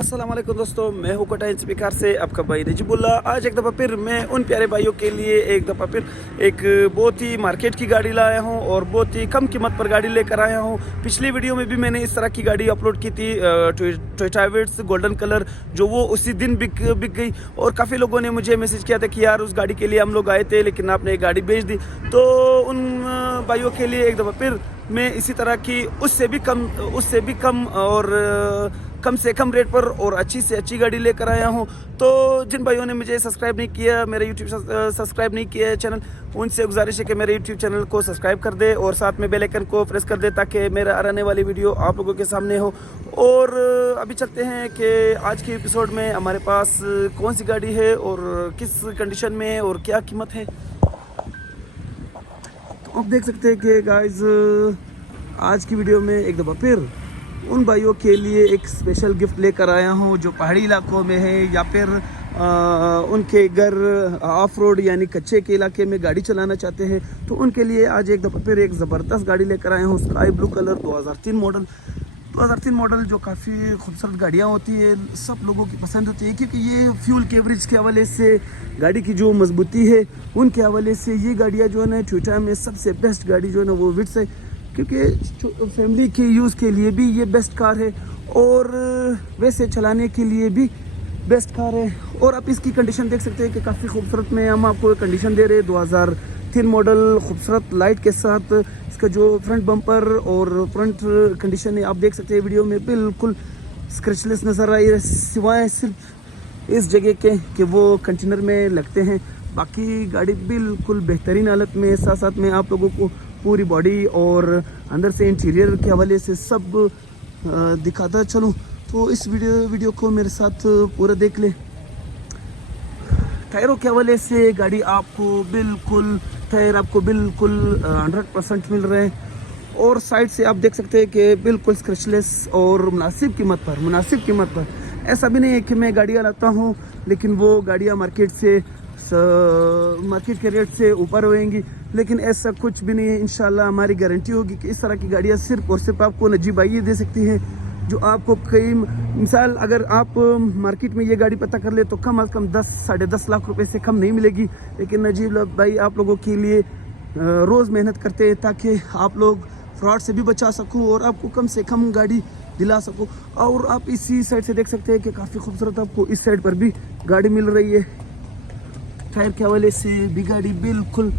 अस्सलाम वालेकुम दोस्तों, मैं हूं कोटा इंस्पिकार से आपका भाई नजीबुल्ला। आज एक दफ़ा फिर मैं उन प्यारे भाइयों के लिए एक दफ़ा फिर एक बहुत ही मार्केट की गाड़ी लाया हूं और बहुत ही कम कीमत पर गाड़ी लेकर आया हूं। पिछली वीडियो में भी मैंने इस तरह की गाड़ी अपलोड की थी, टोयोटा विट्स गोल्डन कलर, जो वो उसी दिन बिक गई। और काफ़ी लोगों ने मुझे मैसेज किया था कि यार उस गाड़ी के लिए हम लोग आए थे लेकिन आपने एक गाड़ी बेच दी। तो उन भाइयों के लिए एक दफ़ा फिर मैं इसी तरह की उससे भी कम और कम से कम रेट पर और अच्छी से अच्छी गाड़ी लेकर आया हूं। तो जिन भाइयों ने मुझे सब्सक्राइब नहीं किया, मेरे यूट्यूब सब्सक्राइब नहीं किया है चैनल, उनसे गुजारिश है कि मेरे यूट्यूब चैनल को सब्सक्राइब कर दे और साथ में बेल आइकन को प्रेस कर दे ताकि मेरा आने वाली वीडियो आप लोगों के सामने हो। और अभी चलते हैं कि आज के एपिसोड में हमारे पास कौन सी गाड़ी है और किस कंडीशन में है और क्या कीमत है। तो आप देख सकते हैं कि गाइस आज की वीडियो में एक दफ़ा फिर उन भाइयों के लिए एक स्पेशल गिफ्ट लेकर आया हूं जो पहाड़ी इलाकों में है या फिर उनके घर ऑफ रोड यानी कच्चे के इलाके में गाड़ी चलाना चाहते हैं। तो उनके लिए आज एक दफ़ा फिर एक ज़बरदस्त गाड़ी लेकर आया हूं, स्काई ब्लू कलर 2003 मॉडल जो काफ़ी खूबसूरत गाड़ियां होती है, सब लोगों की पसंद होती है क्योंकि ये फ्यूल के एवरेज के हवाले से, गाड़ी की जो मजबूती है उनके हवाले से ये गाड़ियाँ जो है ना टोयोटा में सबसे बेस्ट गाड़ी जो है ना वो विट्स है, क्योंकि फैमिली के यूज़ के लिए भी ये बेस्ट कार है और वैसे चलाने के लिए भी बेस्ट कार है। और आप इसकी कंडीशन देख सकते हैं कि काफ़ी खूबसूरत में हम आपको कंडीशन दे रहे हैं। 2003 मॉडल खूबसूरत लाइट के साथ इसका जो फ्रंट बम्पर और फ्रंट कंडीशन है आप देख सकते हैं वीडियो में, बिल्कुल स्क्रैचलेस नज़र आई है सिवाय सिर्फ इस जगह के कि वो कंटेनर में लगते हैं। बाकी गाड़ी बिल्कुल बेहतरीन हालत में, साथ साथ में आप लोगों को पूरी बॉडी और अंदर से इंटीरियर के हवाले से सब दिखाता चलूँ। तो इस वीडियो को मेरे साथ पूरा देख ले। टायरों के हवाले से गाड़ी टायर आपको बिल्कुल 100% मिल रहे हैं और साइड से आप देख सकते हैं कि बिल्कुल स्क्रैचलेस और मुनासिब कीमत पर। ऐसा भी नहीं है कि मैं गाड़ियाँ लाता हूँ लेकिन वो गाड़ियाँ मार्केट के रेट से ऊपर होएंगी, लेकिन ऐसा कुछ भी नहीं है। इंशाल्लाह हमारी गारंटी होगी कि इस तरह की गाड़ियाँ सिर्फ और सिर्फ आपको नजीब भाई ये दे सकती हैं, जो आपको कई मिसाल अगर आप मार्केट में ये गाड़ी पता कर ले तो कम अज़ कम 10-10.5 लाख रुपए से कम नहीं मिलेगी। लेकिन नजीब भाई आप लोगों के लिए रोज़ मेहनत करते हैं ताकि आप लोग फ्रॉड से भी बचा सकूँ और आपको कम से कम गाड़ी दिला सकूँ। और आप इसी साइड से देख सकते हैं कि काफ़ी खूबसूरत आपको इस साइड पर भी गाड़ी मिल रही है। टायर के हवाले से भी गाड़ी बिल्कुल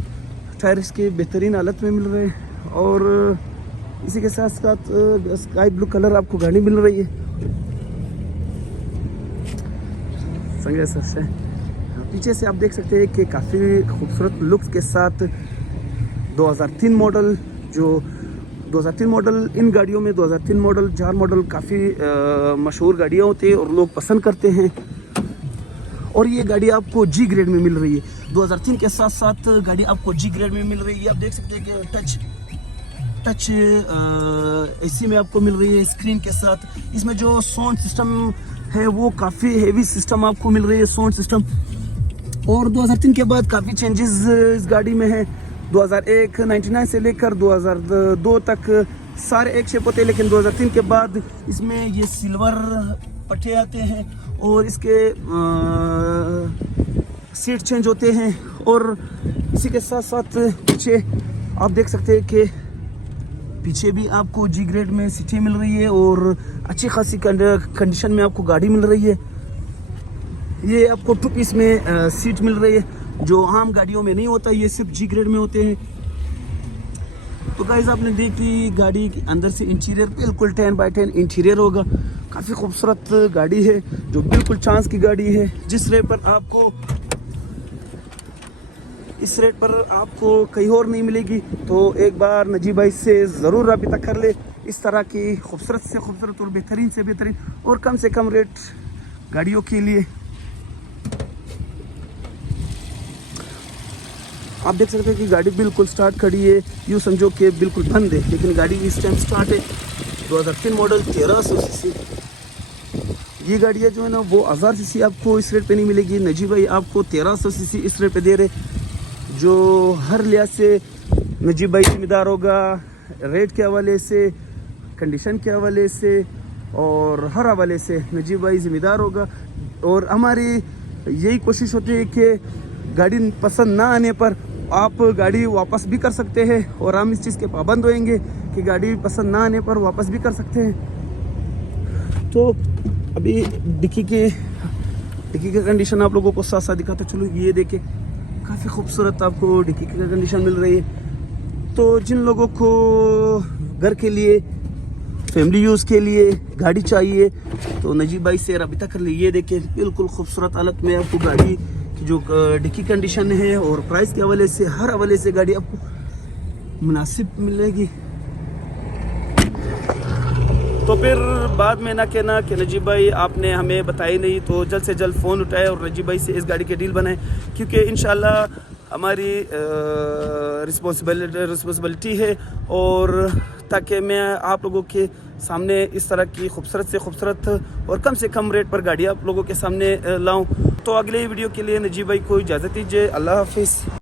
टायर इसके बेहतरीन हालत में मिल रहे हैं और इसी के साथ साथ स्काई ब्लू कलर आपको गाड़ी मिल रही है। संगे से पीछे से आप देख सकते हैं कि काफ़ी खूबसूरत लुक्स के साथ 2003 मॉडल इन गाड़ियों में 2003 मॉडल 4 मॉडल काफ़ी मशहूर गाड़ियाँ होती हैं और लोग पसंद करते हैं। और ये गाड़ी आपको जी ग्रेड में मिल रही है। 2003 के साथ साथ गाड़ी आपको जी ग्रेड में मिल रही है। आप देख सकते हैं कि टच एसी में आपको मिल रही है स्क्रीन के साथ। इसमें जो साउंड सिस्टम है वो काफ़ी हेवी सिस्टम आपको मिल रही है, साउंड सिस्टम। और 2003 के बाद काफ़ी चेंजेस इस गाड़ी में है। 2001 99 से लेकर 2002 तक सारे एक शेप होते हैं, लेकिन 2003 के बाद इसमें ये सिल्वर पट्टे आते हैं और इसके सीट चेंज होते हैं। और इसी के साथ साथ पीछे आप देख सकते हैं कि पीछे भी आपको जी ग्रेड में सीटें मिल रही है और अच्छी खासी कंडीशन में आपको गाड़ी मिल रही है। ये आपको 2 पीस में सीट मिल रही है जो आम गाड़ियों में नहीं होता, ये सिर्फ जी ग्रेड में होते हैं। तो गाइस आपने देख ली गाड़ी के अंदर से इंटीरियर बिल्कुल 10x10 इंटीरियर होगा। काफ़ी खूबसूरत गाड़ी है जो बिल्कुल चांस की गाड़ी है। इस रेट पर आपको कहीं और नहीं मिलेगी। तो एक बार नजीब भाई से ज़रूर राबिता कर ले इस तरह की खूबसूरत से खूबसूरत और बेहतरीन से बेहतरीन और कम से कम रेट गाड़ियों के लिए। आप देख सकते हैं कि गाड़ी बिल्कुल स्टार्ट खड़ी है, यूँ समझो कि बिल्कुल बंद है लेकिन गाड़ी इस टाइम स्टार्ट है। 2003 मॉडल 1300 सीसी। ये गाड़ियाँ जो है ना वो 1000 सीसी आपको इस रेट पे नहीं मिलेगी। नजीब भाई आपको 1300 सीसी इस रेट पे दे रहे, जो हर लिहाज से नजीब भाई जिम्मेदार होगा, रेट के हवाले से, कंडीशन के हवाले से और हर हवाले से नजीब भाई ज़िम्मेदार होगा। और हमारी यही कोशिश होती है कि गाड़ी पसंद ना आने पर आप गाड़ी वापस भी कर सकते हैं, और हम इस चीज़ के पाबंद होएंगे कि गाड़ी पसंद ना आने पर वापस भी कर सकते हैं। तो अभी डिक्की की कंडीशन आप लोगों को साथ साथ दिखाता चलो। ये देखे काफ़ी खूबसूरत आपको डिक्की की कंडीशन मिल रही है। तो जिन लोगों को घर के लिए, फैमिली यूज़ के लिए गाड़ी चाहिए तो नजीब भाई से रब्ता कर लीजिए। ये देखें बिल्कुल खूबसूरत हालत में आपको गाड़ी की जो डिक्की कंडीशन है, और प्राइस के हवाले से हर हवाले से गाड़ी आपको मुनासिब मिलेगी। तो फिर बाद में ना कहना कि नजीब भाई आपने हमें बताई नहीं, तो जल्द से जल्द फ़ोन उठाए और नजीब भाई से इस गाड़ी की डील बनाए, क्योंकि इंशाल्लाह हमारी रिस्पॉन्सिबिलिटी है, और ताकि मैं आप लोगों के सामने इस तरह की खूबसूरत से खूबसूरत और कम से कम रेट पर गाड़ी आप लोगों के सामने लाऊं। तो अगले वीडियो के लिए नजीब भाई को इजाज़त दीजिए। अल्लाह हाफिज़।